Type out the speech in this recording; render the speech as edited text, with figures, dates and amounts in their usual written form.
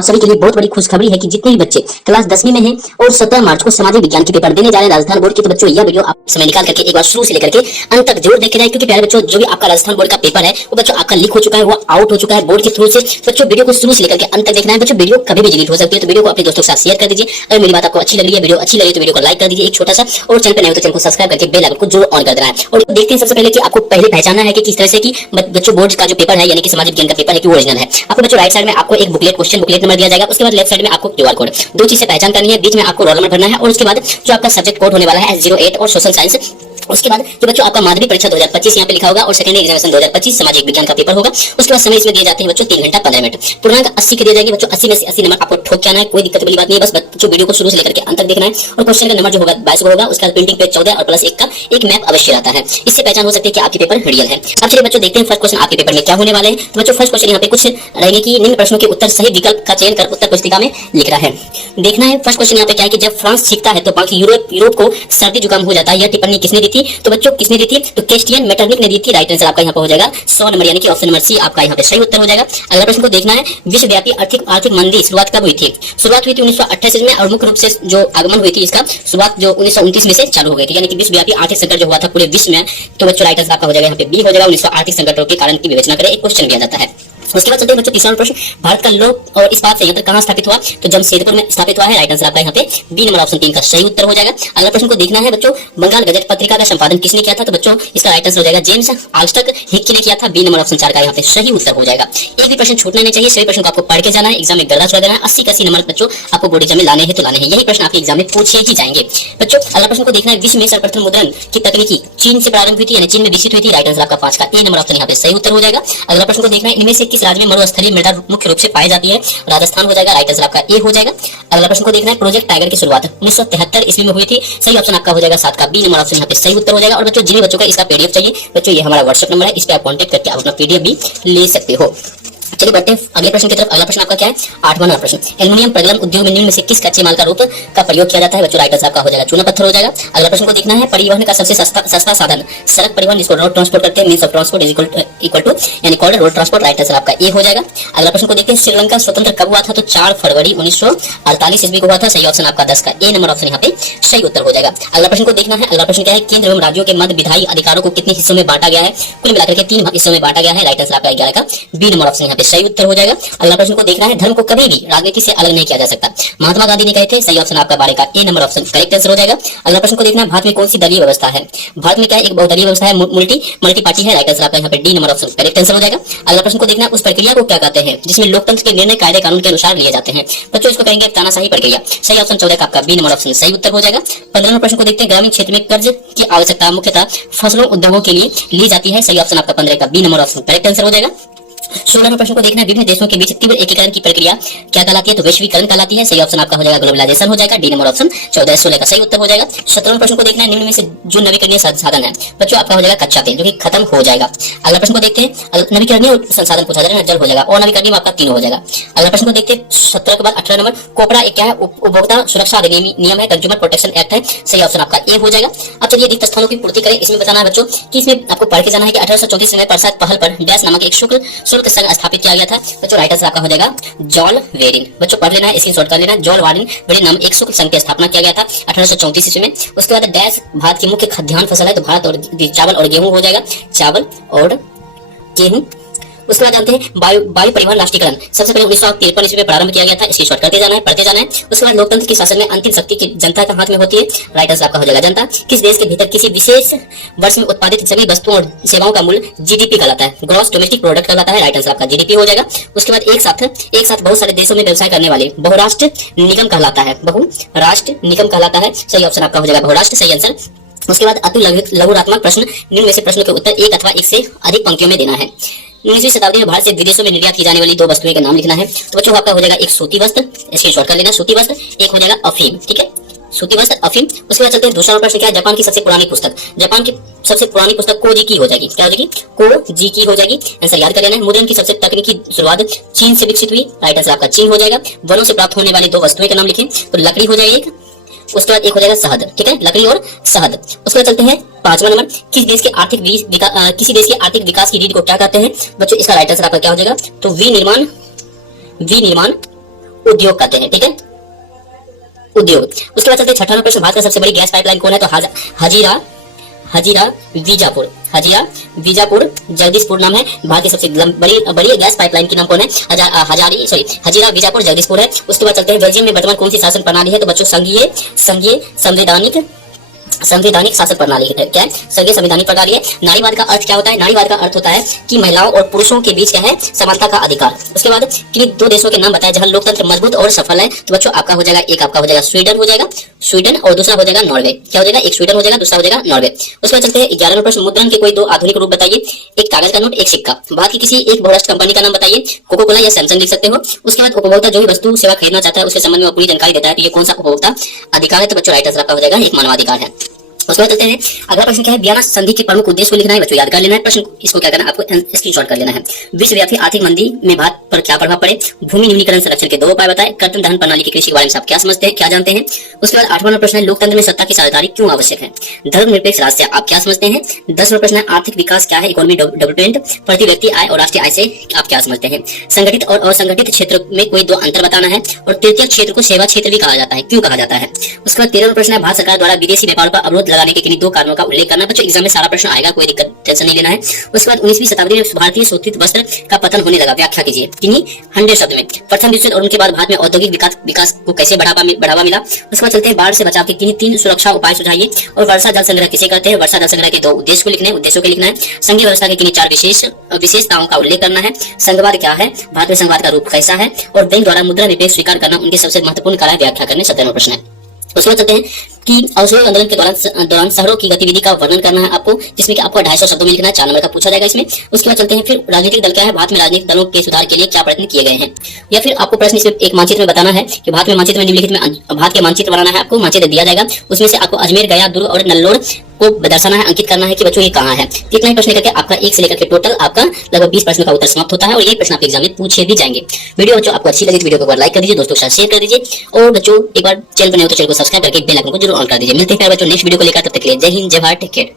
आप सभी के लिए बहुत बड़ी खुशखबरी है कि जितने भी बच्चे क्लास 10वीं में हैं और 17 मार्च को सामाजिक विज्ञान के पेपर देने जा रहे हैं राजस्थान बोर्ड के, तो बच्चों यह वीडियो आप समय निकाल करके एक बार शुरू से लेकर के अंत तक जरूर देखे जाए, क्योंकि प्यारे बच्चों जो भी आपका राजस्थान बोर्ड का पेपर है वो बच्चों आपका लीक हो चुका है, वो आउट हो चुका है बोर्ड के थ्रू से। बच्चों वीडियो को शुरू से लेकर के अंत तक देखना है। बच्चों वीडियो कभी भी डिलीट हो सकती है, तो वीडियो को अपने दोस्तों के साथ शेयर कर दीजिए। अगर मेरी बात आपको अच्छी लग रही है, वीडियो अच्छी लगी तो वीडियो को लाइक कर दीजिए एक छोटा सा, और चैनल पर नए हो तो चैनल को सब्सक्राइब करके बेल आइकन को जरूर ऑन कर देना है। और देखते हैं सबसे पहले कि आपको पहले पहचानना है कि किस तरह से कि बच्चों बोर्ड का जो पेपर है यानी कि सामाजिक विज्ञान का पेपर है कि ओरिजिनल है। आपको बच्चों राइट साइड में आपको एक बुकलेट क्वेश्चन बुकलेट नंबर दिया जाएगा, उसके बाद लेफ्ट साइड में आपको क्यूआर कोड, दो चीज से पहचान करनी है। बीच में आपको रोल नंबर भरना है और उसके बाद जो आपका सब्जेक्ट कोड होने वाला है 08 और सोशल साइंस। उसके बाद जो बच्चों आपका माध्यमिक परीक्षा 2025 यहाँ पे लिखा होगा और सेकेंडरी एग्जामिनेशन 2025 सामाजिक विज्ञान का पेपर होगा। उसके बाद समय इसमें दिए जाते हैं बच्चों 3 घंटा 15 मिनट। पूर्णांक 80 के दिए जाएंगे बच्चों, 80 में से 80 नंबर आपको ठोक के आना है, कोई दिक्कत वाली बात नहीं है। बस बच्चों वीडियो को शुरू से लेकर के अंत तक देखना है। और क्वेश्चन का नंबर जो होगा 22 होगा, उसके बाद प्रिंटिंग पेज 14 और प्लस 1 का एक मैप अवश्य रहता है। इससे पहचान हो सकती है कि आपके पेपर रियल है। अब चलिए बच्चों देखते हैं फर्स्ट क्वेश्चन आपके पेपर में क्या होने वाले हैं। तो बच्चों फर्स्ट क्वेश्चन यहाँ पे कुछ रहेंगे कि निम्न प्रश्नों के उत्तर सही विकल्प का चयन कर उत्तर पुस्तिका में लिखना है। देखना है फर्स्ट क्वेश्चन यहाँ पे क्या है कि जब फ्रांस सीखता है तो बाकी यूरोप को सर्दी जुकाम हो जाता है। यह टिप्पणी किसने दी थी? तो बच्चों किसने दी थी? तो क्रिस्टियन मेटरनिक ने दी थी। राइट आंसर आपका यहाँ पे हो जाएगा 100 नंबर, यानी कि ऑप्शन नंबर सी आपका यहाँ पे सही उत्तर हो जाएगा। अगला प्रश्न को देखना है विश्वव्यापी आर्थिक मंदी शुरुआत कब हुई थी? शुरुआत हुई थी 1928 में, और मुख्य रूप से जो आगमन हुई थी इसका शुरुआत जो 1929 में से चालू हो गई थी, यानी कि विश्वव्यापी आर्थिक संकट जो हुआ था पूरे विश्व में। तो बच्चों राइट आंसर आपका हो जाएगा यहाँ पे बी हो जाएगा, 1900 आर्थिक संकटों के कारण की विवेचना करें, एक क्वेश्चन दिया जाता है। उसके बाद चलते हैं बच्चों तीसरा प्रश्न, भारत का लोक और इस्पात संयंत्र कहां स्थापित हुआ? तो जमशेदपुर में स्थापित हुआ है। राइट आंसर आपका यहाँ पे बी नंबर ऑप्शन 3 का सही उत्तर हो जाएगा। अगला प्रश्न को देखना है बच्चों बंगाल गजट पत्रिका का संपादन किसने किया था? तो बच्चों इसका राइट आंसर हो जाएगा जेम्स आल्स्टक हिक्की ने किया था। बी नंबर ऑप्शन 4 का यहाँ पे सही उत्तर हो जाएगा। एक भी प्रश्न छूटना नहीं चाहिए, सभी प्रश्न को आपको पढ़ के जाना है, एग्जाम में गर्दा छुड़ा देना है। 80 का 80 नंबर बच्चों आपको बोर्ड एग्जाम में लाने हैं तो लाने हैं, यही प्रश्न आपके एग्जाम में पूछे ही जाएंगे। बच्चों अगला प्रश्न को देखना है विश्व में सर्वप्रथम मुद्रण की तकनीकी चीन से प्रारंभ हुई थी, यानी चीन में विकसित हुई थी। राइट आंसर आपका 5 का ए नंबर ऑप्शन यहाँ पे सही उत्तर हो जाएगा। अगला प्रश्न को देखना है इनमें से किस राज्य में मरुस्थलीय मृदा मुख्य रूप से पाई जाती है? राजस्थान हो जाएगा। राइट आंसर आपका ए हो जाएगा। अगला प्रश्न को देखना है प्रोजेक्ट टाइगर की शुरुआत 1973 ईस्वी में हुई थी। सही ऑप्शन आपका हो जाएगा 7 का बी नंबर ऑप्शन यहाँ पे सही उत्तर हो जाएगा। और बच्चों जिन बच्चों का इसका पीडीएफ चाहिए बच्चों ये हमारा व्हाट्सएप नंबर है, इस पे आप कांटेक्ट करके आप अपना पीडीएफ भी ले सकते हो। चलिए बढ़ते हैं अगले प्रश्न की तरफ। अगला प्रश्न आपका क्या है? 8वां नंबर प्रश्न, एल्युमिनियम प्रगलन उद्योग में निम्न में से किस कच्चे माल का रूप का प्रयोग किया जाता है? बच्चों राइट आंसर आपका हो जाएगा चूना पत्थर हो जाएगा। अगला प्रश्न को देखना है परिवहन का सबसे सस्ता साधन सड़क परिवहन, जिसको रोड ट्रांसपोर्ट करते हैं, means of transport is equal to यानी called road transport. Right answer आपका ए हो जाएगा। अगला प्रश्न को देखते हैं श्रीलंका स्वतंत्र कब हुआ था? तो 4 फरवरी 1948 ईस्वी को हुआ था। सही ऑप्शन आपका 10 का ए नंबर ऑप्शन यहाँ पे सही उत्तर हो जाएगा। अगला प्रश्न को देखना है। अगला प्रश्न क्या है केंद्र एवं राज्यों के मध्य विधायी अधिकारों को कितने हिस्सों में बांटा गया है? कुल मिलाकर के 3 हिस्सों में बांटा गया है। राइट आंसर आपका 11 का बी नंबर ऑप्शन यहाँ पे सही उत्तर हो जाएगा। अगला प्रश्न को देखना है धर्म को कभी भी राजनीति से अलग नहीं किया जा सकता, महात्मा गांधी ने कहे थे। सही ऑप्शन आपका 12 का ए नंबर ऑप्शन करेक्ट आंसर हो जाएगा। अगला प्रश्न को देखना है भारत में कौन सी दलीय व्यवस्था है? भारत में क्या है? एक बहुदलीय व्यवस्था है, मल्टी पार्टी है। राइट आंसर आपका यहाँ पे D number option correct answer हो जाएगा। अगला प्रश्न को देखना है उस प्रक्रिया को क्या कहते हैं जिसमें लोकतंत्र के निर्णय कायदे कानून के अनुसार लिए जाते हैं? बच्चों इसको कहेंगे तानाशाही प्रक्रिया। सही ऑप्शन 14 का आपका बी नंबर ऑप्शन सही उत्तर हो जाएगा। 15वां प्रश्न को देखते हैं ग्रामीण क्षेत्र में कर्ज की आवश्यकता मुख्यतः फसलों उद्योगों के लिए ली जाती है। सही ऑप्शन आपका 15 का B number option correct answer हो जाएगा। 16वें प्रश्न को देखना है विभिन्न देशों के बीच तीव्र एकीकरण की प्रक्रिया क्या कहलाती है? तो वैश्वीकरण कहलाती है। सही ऑप्शन आपका हो जाएगा ग्लोबलाइजेशन हो जाएगा। डी नंबर ऑप्शन 14 16 का सही उत्तर हो जाएगा। 17वें प्रश्न को देखना है निम्न में से जो नवीकरणीय संसाधन है बच्चों आपका हो जाएगा कच्चा तेल, जो कि खत्म हो जाएगा। अगला प्रश्न को देखते हैं नवीकरणीय संसाधन पूछा जा रहा है, जल हो जाएगा, और नवीकरणीय आपका 3 हो जाएगा। अगला प्रश्न को देखते हैं 17 के बाद 18 नंबर कोपरा एक क्या है? उपभोक्ता सुरक्षा अधिनियम नियम है, कंज्यूमर प्रोटेक्शन एक्ट है। सही ऑप्शन आपका ए हो जाएगा। अब चलिए रिक्त स्थानों की पूर्ति करें। इसमें बताना है बच्चों कि इसमें आपको पढ़ के जाना है कि 1834 में प्रसाद पहल पर डैश नामक एक शुल्क संघ स्थापित किया गया था। बच्चों राइट आंसर आपका हो जाएगा जॉल वेरिन। बच्चों पढ़ लेना है, स्क्रीनशॉट कर लेना। जॉल वेरिन नाम एक शुल्क संघ की स्थापना किया गया था 1834 ईस्वी में। उसके बाद डैश भारत की मुख्य खाद्यान्न फसल है, तो भारत और चावल और गेहूं हो जाएगा, चावल और गेहूं। उसके बाद जानते हैं वायु परिवहन राष्ट्रीयकरण सबसे पहले 1953 ईस्वी में प्रारंभ किया गया था। इसकी शॉर्ट करते जाना है, पढ़ते जाना है। उसके बाद लोकतंत्र के शासन में अंतिम शक्ति की जनता के हाथ में होती है। राइट आंसर आपका हो जाएगा जनता। किस देश के भीतर किसी विशेष वर्ष में उत्पादित सभी वस्तुओं और सेवाओं का मूल्य जीडीपी कहलाता है, ग्रॉस डोमेस्टिक प्रोडक्ट कहलाता है। राइट आंसर आपका जीडीपी हो जाएगा। उसके बाद एक साथ बहुत सारे देशों में व्यवसाय करने वाले बहुराष्ट्र निगम कहलाता है, बहुराष्ट्र निगम कहलाता है। सही ऑप्शन आपका हो जाएगा बहुराष्ट्र सही आंसर। उसके बाद अति लघुरात्मक प्रश्न निम्न में से प्रश्नों के उत्तर एक अथवा एक से अधिक पंक्तियों में देना है। 19वीं शताब्दी में भारत से विदेशों में निर्यात की जाने वाली 2 वस्तुओं के नाम लिखना है। तो बच्चों आपका हो जाएगा एक सूती वस्त्र, इसकी शॉर्ट कर लेना सूती वस्त्र, एक हो जाएगा अफीम। ठीक है, सूती वस्त्र अफीम। उसके बाद चलते हैं दूसरा प्रश्न क्या है? जापान की सबसे पुरानी पुस्तक, जापान की सबसे पुरानी पुस्तक कोजी की हो जाएगी। क्या हो जाएगी? कोजी की हो जाएगी। आंसर याद कर लेना है। मुद्रण की सबसे तकनीकी शुरुआत चीन से विकसित हुई। राइट आंसर आपका चीन हो जाएगा। वनों से प्राप्त होने वाली 2 वस्तुएं के नाम लिखें। तो लकड़ी हो जाएगी एक, उसके बाद एक हो जाएगा शहद। ठीक है, लकड़ी और शहद। उसके बाद चलते हैं 5वां नंबर, किसी देश के आर्थिक विकास की रीढ़ को क्या कहते हैं? बच्चों इसका राइट आंसर आपका क्या हो जाएगा? तो विनिर्माण उद्योग कहते हैं, ठीक है, उद्योग। उसके बाद चलते हैं छठा नंबर प्रश्न, भारत का सबसे बड़ी गैस पाइपलाइन कौन है? तो हजीरा हजीरा बीजापुर, हजीरा बीजापुर जगदीशपुर नाम है भारत की सबसे बड़ी गैस पाइपलाइन की नाम कौन है? हजीरा बीजापुर जगदीशपुर है। उसके बाद चलते हैं बेल्जियम में वर्तमान कौन सी शासन प्रणाली है? तो बच्चों संघीय संवैधानिक शासन प्रणाली है। क्या है? संघीय संवैधानिक प्रणाली है। नारीवाद का अर्थ क्या होता है? नारीवाद का अर्थ होता है कि महिलाओं और पुरुषों के बीच क्या है? समानता का अधिकार। उसके बाद किन्हीं दो देशों के नाम बताएं जहां लोकतंत्र मजबूत और सफल है? तो बच्चों आपका हो जाएगा, एक आपका हो जाएगा स्वीडन हो जाएगा, स्वीडन, और दूसरा हो जाएगा नॉर्वे। क्या हो जाएगा? एक स्वीडन हो जाएगा, दूसरा हो जाएगा नॉर्वे। उसके बाद चलते हैं 11 नंबर प्रश्न, मुद्रण के कोई दो आधुनिक रूप बताइए। एक कागज का नोट, एक सिक्का। भारत की किसी एक बहुराष्ट्रीय कंपनी का नाम बताइए, कोको कोला या सैमसंग लिख सकते हो। उसके बाद उपभोक्ता जो भी वस्तु सेवा खरीदना चाहता है उसके संबंध में पूरी जानकारी देता है, तो ये कौन सा उपभोक्ता अधिकार है? तो बच्चों राइट आंसर आपका हो जाएगा एक मानवाधिकार है। उसके बाद चलते हैं, अगला प्रश्न क्या है? वियना संधि के प्रमुख उद्देश्य को लिखना है, बच्चों याद कर लेना है प्रश्न, इसको क्या करना है आपको स्क्रीनशॉट कर लेना है। विश्वव्यापी आर्थिक मंदी में भारत पर क्या प्रभाव पड़े? भूमि निम्नीकरण संरक्षण के 2 उपाय बताएं। कर्तन दहन प्रणाली की कृषि के बारे में आप क्या समझते हैं, क्या जानते हैं? उसके बाद 8वां प्रश्न है, लोकतंत्र में सत्ता की साझेदारी क्यों आवश्यक है? धर्मनिरपेक्ष राष्ट्र आप क्या समझते हैं? 10वां प्रश्न है, आर्थिक विकास क्या है? इकोनॉमी डेवलपमेंट, प्रति व्यक्ति आय और राष्ट्रीय आय से आप क्या समझते हैं? संगठित और असंगठित क्षेत्र में कोई दो अंतर बताना है। और तृतीय क्षेत्र को सेवा क्षेत्र भी कहा जाता है, क्यों कहा जाता है? उसके बाद 13वां प्रश्न है, भारत सरकार द्वारा विदेशी व्यापार पर अवरोध लगाने के किन्हीं दो कारणों का उल्लेख करना। बच्चों एग्जाम में सारा प्रश्न आएगा, कोई दिक्कत टेंशन नहीं लेना है। उसके बाद 19वीं शताब्दी में भारतीय सूत्रित वस्त्र का पतन होने लगा, व्याख्या कीजिए किन्हीं 100 शब्द में। प्रथम विश्व और उनके बाद भारत में औद्योगिक विकास को कैसे बढ़ावा मिला। उसके बाद चलते हैं, बाढ़ से बचाव के किन्हीं 3 सुरक्षा उपाय सुझाइए। और वर्षा जल संग्रह किसे कहते हैं? वर्षा जल संग्रह के 2 उद्देश्य को लिखना है। संघीय व्यवस्था के किन्हीं 4 विशेषताओं का उल्लेख करना है। संघवाद क्या है? भारत में संघवाद का रूप कैसा है? और बैंक द्वारा मुद्रा निरपेक्ष स्वीकार करना उनके सबसे महत्वपूर्ण कारण व्याख्या करने 17वां प्रश्न है। उसके बाद चलते हैं कि असहयोग आंदोलन के दौरान शहरों की गतिविधि का वर्णन करना है आपको, जिसमें कि आपको 250 शब्दों में लिखना है, 4 नंबर का पूछा जाएगा इसमें। उसके बाद चलते हैं, फिर राजनीतिक दल क्या है? भारत में राजनीतिक दलों के सुधार के लिए क्या प्रयत्न किए गए हैं? या फिर आपको प्रश्न इसमें एक मानचित्र में बताना है कि भारत में मानचित्र में निम्नलिखित में भारत के मानचित्र बनाना है, आपको मानचित्र दिया जाएगा, उसमें से आपको अजमेर, गया, दुर्ग और नल्लोर को दर्शाना है, अंकित करना है कि बच्चों ये कहाँ है। इतना ही प्रश्न करके आपका 1 से लेकर के टोटल आपका लगभग 20 प्रश्न का उत्तर समाप्त होता है, और ये प्रश्न आपके एग्जाम में पूछे भी जाएंगे। वीडियो बच्चों आपको अच्छी लगी तो वीडियो को एक बार लाइक कर दीजिए, दोस्तों के साथ शेयर कर दीजिए, और बच्चों एक बार चैनल पर नए हो तो चैनल को सब्सक्राइब करके बेल आइकन को जरूर ऑन कर दीजिए। मिलते हैं फिर बच्चों नेक्स्ट वीडियो को लेकर, तब तक के लिए जय हिंद, जय भारत, टेक केयर।